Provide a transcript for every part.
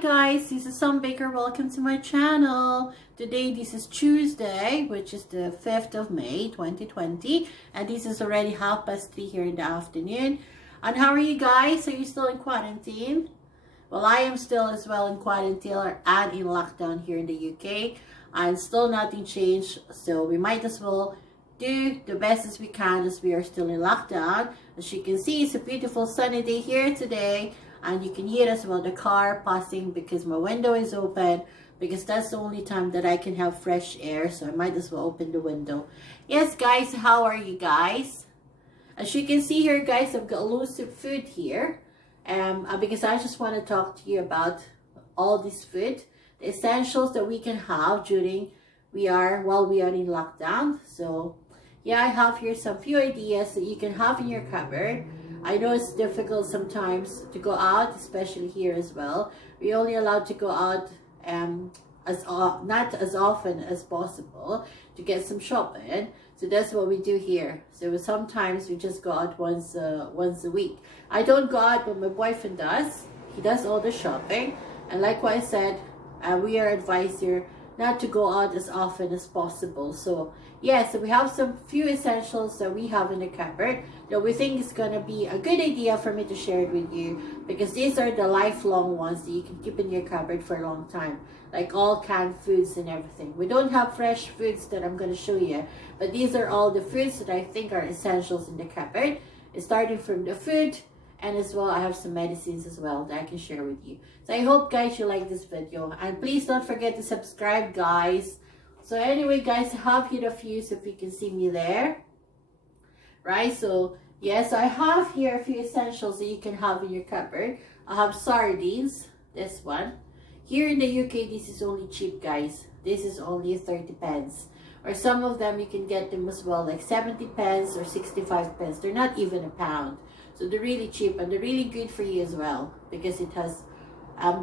guys, this is Some Baker. Welcome to my channel. Today this is Tuesday, which is the 5th of May 2020, and this is already 3:30 here in the afternoon. And how are you guys? Are you still in quarantine? Well, I am still as well in quarantine and in lockdown here in the UK, and still nothing changed, so we might as well do the best as we can as we are still in lockdown. As you can see, it's a beautiful sunny day here today, and you can hear as well the car passing because my window is open, because that's the only time that I can have fresh air, so I might as well open the window. Yes guys, how are you guys? As you can see here guys, I've got loads of food here, because I just want to talk to you about all this food, the essentials that we can have while we are in lockdown. So yeah, I have here some few ideas that you can have in your cupboard. I know it's difficult sometimes to go out, especially here as well. We're only allowed to go out not as often as possible to get some shopping. So that's what we do here. So sometimes we just go out once a week. I don't go out, but my boyfriend does. He does all the shopping. And like what I said, we are advised here not to go out as often as possible. So yeah, so we have some few essentials that we have in the cupboard that we think is going to be a good idea for me to share it with you, because these are the lifelong ones that you can keep in your cupboard for a long time, like all canned foods and everything. We don't have fresh foods that I'm going to show you, but these are all the foods that I think are essentials in the cupboard. It's starting from the food, and as well I have some medicines as well that I can share with you. So I hope guys you like this video, and please don't forget to subscribe guys. So anyway guys, I have here a few, so if you can see me there, right? So yes, I have here a few essentials that you can have in your cupboard. I have sardines, this one. Here in the UK, this is only cheap guys. This is only 30 pence. Or some of them you can get them as well like 70 pence or 65 pence. They're not even a pound. So they're really cheap, and they're really good for you as well, because it has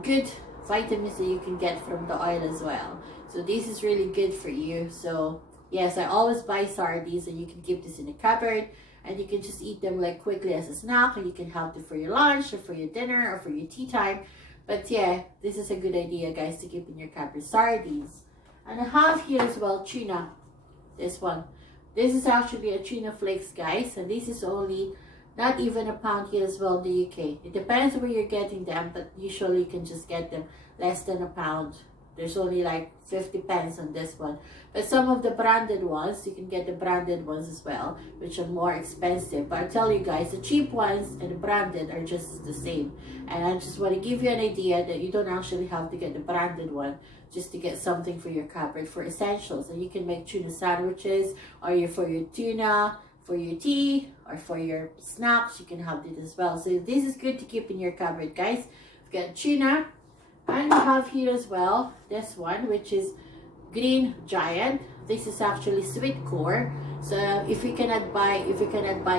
good vitamins that you can get from the oil as well. So this is really good for you. So yes, I always buy sardines, and you can keep this in the cupboard, and you can just eat them like quickly as a snack, and you can have them for your lunch or for your dinner or for your tea time. But yeah, this is a good idea guys to keep in your cupboard, sardines. And I have here as well tuna, this one. This is actually a tuna flakes guys, and this is only not even a pound here as well in the UK. It depends where you're getting them, but usually you can just get them less than a pound. There's only like 50 pence on this one. But some of the branded ones, you can get the branded ones as well, which are more expensive. But I tell you guys, the cheap ones and the branded are just the same. And I just want to give you an idea that you don't actually have to get the branded one just to get something for your cupboard for essentials. And you can make tuna sandwiches, or for your tuna, for your tea, or for your snacks, you can have it as well. So this is good to keep in your cupboard guys. We've got tuna, and we have here as well this one, which is green giant. This is actually sweet corn. So if you cannot buy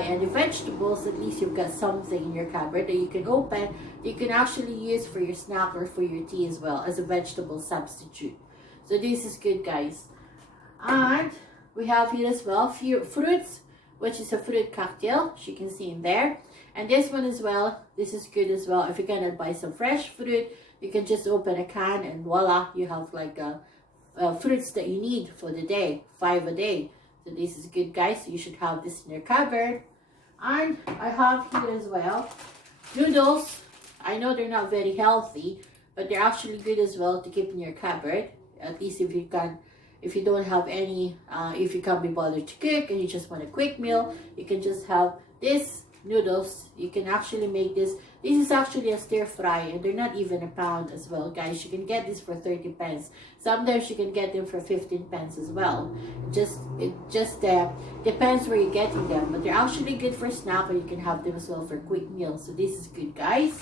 any vegetables, at least you've got something in your cupboard that you can open, you can actually use for your snack or for your tea as well as a vegetable substitute. So this is good guys. And we have here as well few fruits, which is a fruit cocktail, as you can see in there. And this one as well, this is good as well. If you're gonna buy some fresh fruit, you can just open a can, and voila, you have like fruits that you need for the day, 5 a day. So this is good guys, so you should have this in your cupboard. And I have here as well noodles. I know they're not very healthy, but they're actually good as well to keep in your cupboard, at least if you don't have any, if you can't be bothered to cook and you just want a quick meal, you can just have this noodles. You can actually make this. This is actually a stir fry, and they're not even a pound as well guys. You can get this for 30 pence. Sometimes you can get them for 15 pence as well. It just depends where you're getting them, but they're actually good for snack, or you can have them as well for quick meals. So this is good guys.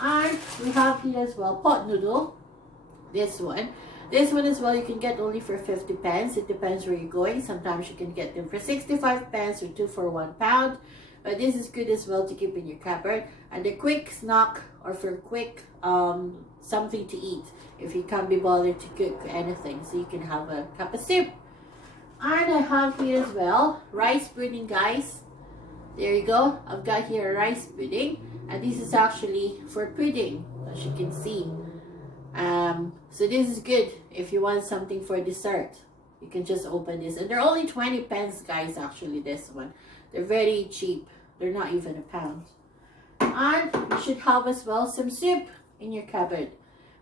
And we have here as well pot noodle, this one as well, you can get only for 50 pence. It depends where you're going. Sometimes you can get them for 65 pence or 2 for 1 pound. But this is good as well to keep in your cupboard. And a quick snack, or for quick something to eat if you can't be bothered to cook anything. So you can have a cup of soup. And I have here as well rice pudding guys. There you go. I've got here a rice pudding. And this is actually for pudding, as you can see. So this is good if you want something for dessert. You can just open this, and they're only 20 pence, guys. Actually, this one, they're very cheap. They're not even a pound. And you should have as well some soup in your cupboard,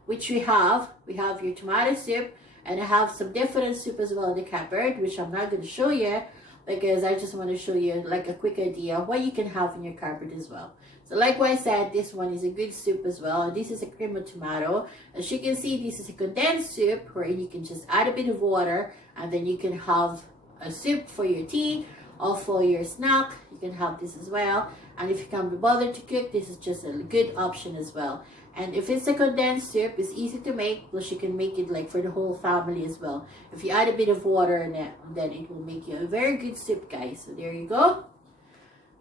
which we have. We have your tomato soup, and I have some different soup as well in the cupboard, which I'm not going to show you because I just want to show you like a quick idea of what you can have in your cupboard as well. So like what I said, this one is a good soup as well. This is a cream of tomato. As you can see, this is a condensed soup where you can just add a bit of water, and then you can have a soup for your tea or for your snack. You can have this as well. And if you can't be bothered to cook, this is just a good option as well. And if it's a condensed soup, it's easy to make, plus you can make it like for the whole family as well. If you add a bit of water in it, then it will make you a very good soup, guys. So there you go.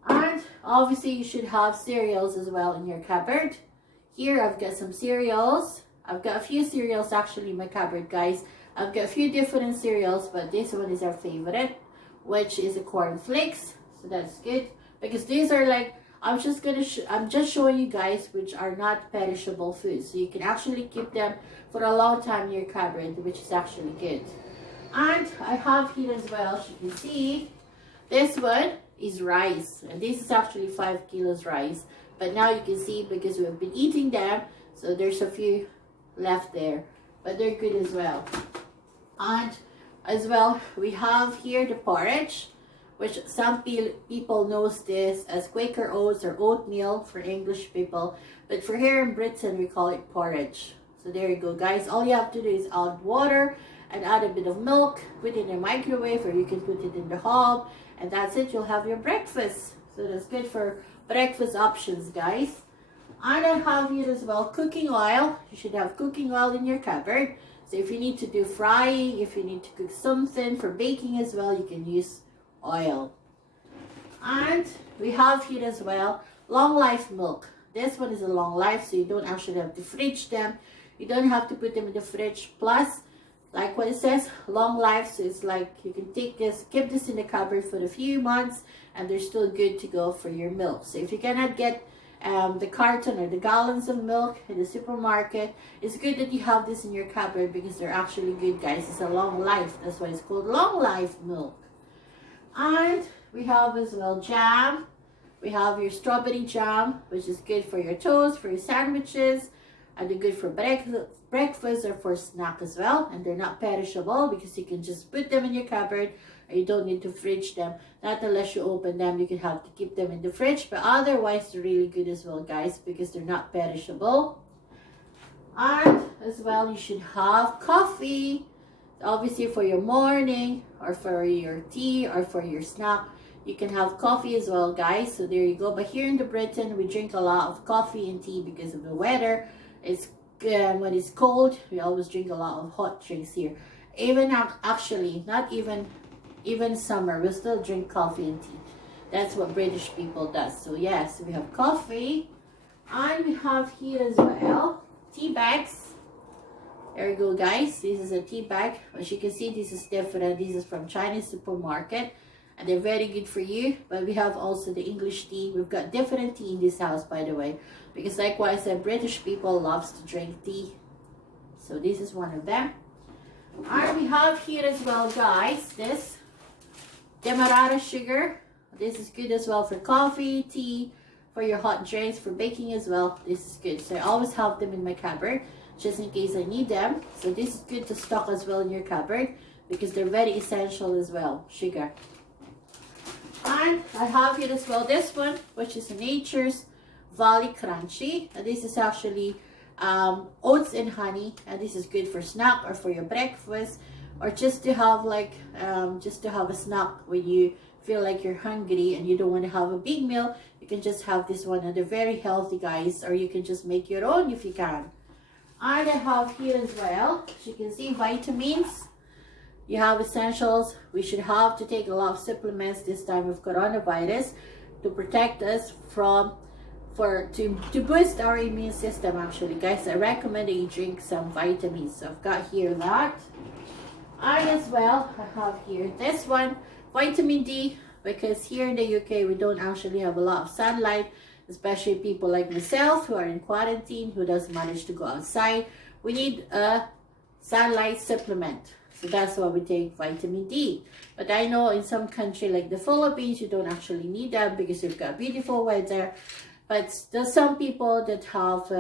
And obviously you should have cereals as well in your cupboard. Here I've got some cereals. I've got a few cereals actually in my cupboard, guys. I've got a few different cereals, but this one is our favorite, which is a corn flakes. So that's good because these are like, I'm just showing you guys which are not perishable foods. So you can actually keep them for a long time in your cupboard, which is actually good. And I have here as well, as you can see, this one is rice, and this is actually 5 kilos rice, but now you can see because we've been eating them, so there's a few left there, but they're good as well. And as well, we have here the porridge, which some people knows this as Quaker oats or oatmeal for English people, but for here in Britain we call it porridge. So there you go, guys. All you have to do is add water and add a bit of milk, put it in the microwave, or you can put it in the hob, and that's it. You'll have your breakfast. So that's good for breakfast options, guys. And I have here as well cooking oil. You should have cooking oil in your cupboard. So if you need to do frying, if you need to cook something for baking as well, you can use oil. And we have here as well long life milk. This one is a long life, so you don't actually have to fridge them. You don't have to put them in the fridge. Plus, like what it says, long life, so it's like you can take this, keep this in the cupboard for a few months, and they're still good to go for your milk. So if you cannot get the carton or the gallons of milk in the supermarket, it's good that you have this in your cupboard because they're actually good, guys. It's a long life, that's why it's called long life milk. And we have as well jam. We have your strawberry jam, which is good for your toast, for your sandwiches, and they're good for breakfast or for snack as well. And they're not perishable because you can just put them in your cupboard, and you don't need to fridge them. Not unless you open them, you can have to keep them in the fridge, but otherwise they're really good as well, guys, because they're not perishable. And as well, you should have coffee, obviously for your morning or for your tea or for your snack. You can have coffee as well, guys. So there you go. But here in the Britain, we drink a lot of coffee and tea because of the weather. It's when it's cold, we always drink a lot of hot drinks here. Even actually, not even summer, we still drink coffee and tea. That's what British people does. So yes, we have coffee, and we have here as well tea bags. There you go, guys. This is a tea bag. As you can see, this is different. This is from Chinese supermarket, and they're very good for you. But we have also the English tea. We've got different tea in this house, by the way, because like what I said, British people loves to drink tea. So this is one of them. And we have here as well, guys, this demerara sugar. This is good as well for coffee, tea, for your hot drinks, for baking as well. This is good. So I always have them in my cupboard, just in case I need them. So this is good to stock as well in your cupboard because they're very essential as well, sugar. And I have here as well this one, which is Nature's Valley Crunchy. And this is actually oats and honey, and this is good for snack or for your breakfast, or just to have like just to have a snack when you feel like you're hungry and you don't want to have a big meal. You can just have this one, and they're very healthy, guys, or you can just make your own if you can. And I have here as well, as you can see, vitamins. You have essentials. We should have to take a lot of supplements this time of coronavirus to protect us from to boost our immune system. Actually, guys, I recommend that you drink some vitamins. So I've got here that. I as well, I have here this one, vitamin D, because here in the UK we don't actually have a lot of sunlight, especially people like myself who are in quarantine, who doesn't manage to go outside. we need a sunlight supplement. So that's why we take vitamin D. But I know in some country like the Philippines, you don't actually need that because you've got beautiful weather. But there's some people that have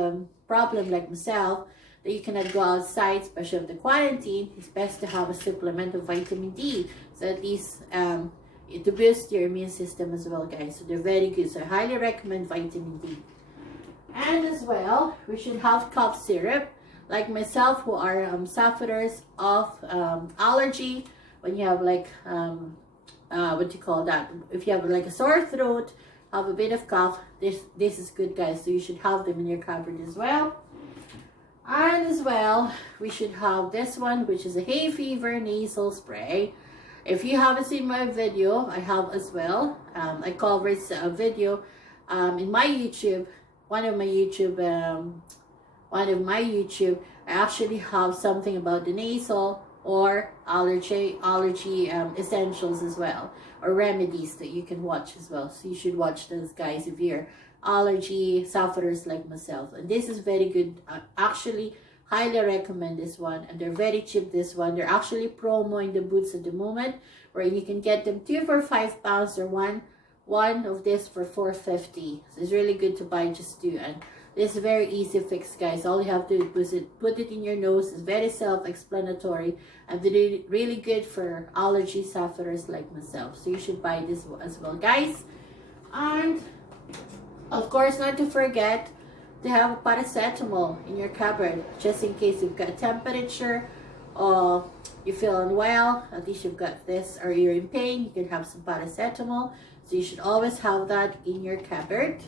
problem like myself, that you cannot go outside, especially with the quarantine. It's best to have a supplement of vitamin D. So at least to boost your immune system as well, guys. So they're very good. So I highly recommend vitamin D. And as well, we should have cough syrup. Like myself, who are sufferers of allergy, when you have like what do you call that, if you have like a sore throat, have a bit of cough, this is good, guys. So you should have them in your cupboard as well. And as well, we should have this one, which is a hay fever nasal spray. If you haven't seen my video, I have as well. I covered a video in my YouTube, one of my YouTube, I actually have something about the nasal or allergy essentials as well, or remedies that you can watch as well. So you should watch those, guys, if you're allergy sufferers like myself. And this is very good. I actually highly recommend this one, and they're very cheap. This one, they're actually promo in the Boots at the moment, where you can get them 2 for £5 or one of this for $4.50. So it's really good to buy just 2. And this is very easy fix, guys. All you have to do is put it in your nose. It's very self-explanatory, and they're really good for allergy sufferers like myself. So you should buy this as well, guys. And of course, not to forget to have a paracetamol in your cupboard, just in case you've got temperature or you feel unwell. At least you've got this, or you're in pain, you can have some paracetamol. So you should always have that in your cupboard.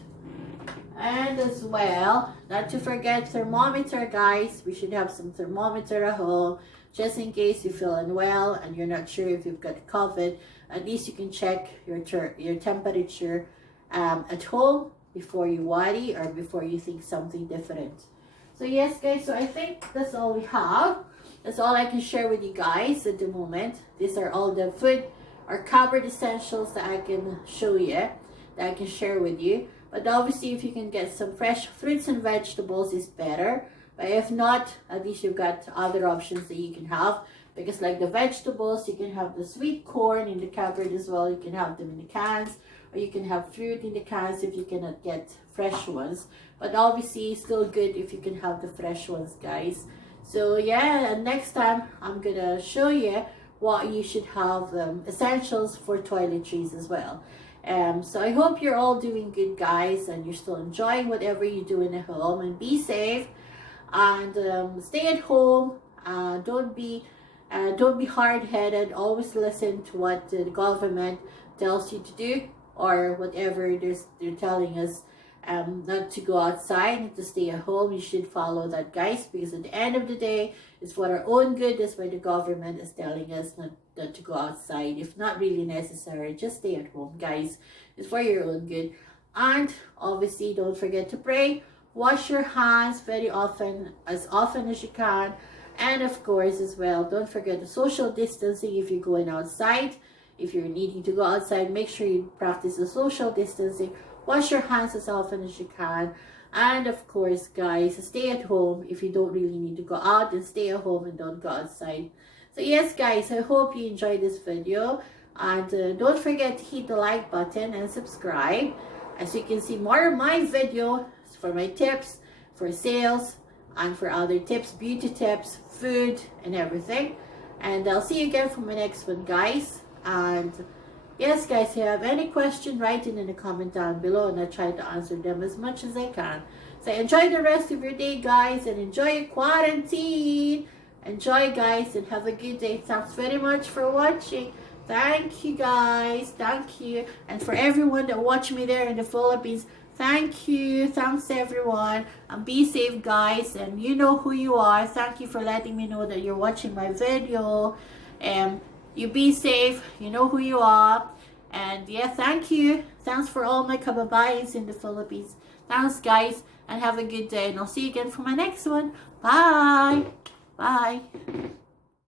And as well, not to forget thermometer, guys. We should have some thermometer at home, just in case you feel unwell and you're not sure if you've got COVID. At least you can check your temperature at home before you worry or before you think something different. So yes, guys, so I think that's all we have. That's all I can share with you guys at the moment. These are all the food or cupboard essentials that I can show you, that I can share with you. But obviously, if you can get some fresh fruits and vegetables, is better. But if not, at least you've got other options that you can have. Because like the vegetables, you can have the sweet corn in the cupboard as well. You can have them in the cans. Or you can have fruit in the cans if you cannot get fresh ones. But obviously, still good if you can have the fresh ones, guys. So yeah, and next time, I'm going to show you what you should have, essentials for toiletries as well. So I hope you're all doing good, guys, and you're still enjoying whatever you're doing at home, and be safe, and stay at home. Don't be hard-headed. Always listen to what the government tells you to do, or whatever they're telling us, not to go outside and to stay at home. You should follow that, guys, because at the end of the day, it's for our own good. That's why the government is telling us not to go outside. If not really necessary, just stay at home, guys. It's for your own good. And obviously, don't forget to pray. Wash your hands very often as you can. And of course, as well, don't forget the social distancing if you're going outside. If you're needing to go outside, make sure you practice the social distancing. Wash your hands as often as you can. And of course, guys, stay at home if you don't really need to go out, and stay at home and don't go outside. So yes, guys, I hope you enjoyed this video. And don't forget to hit the like button and subscribe, as you can see more of my videos for my tips, for sales, and for other tips, beauty tips, food, and everything. And I'll see you again for my next one, guys. And yes, guys, if you have any question, write it in the comment down below, and I'll try to answer them as much as I can. So enjoy the rest of your day, guys, and enjoy your quarantine. Enjoy, guys, and have a good day. Thanks very much for watching. Thank you, guys. Thank you. And for everyone that watched me there in the Philippines, thank you. Thanks, everyone. And be safe, guys. And you know who you are. Thank you for letting me know that you're watching my video. And you be safe. You know who you are. And yeah, thank you. Thanks for all my kababayans in the Philippines. Thanks, guys. And have a good day. And I'll see you again for my next one. Bye. Bye.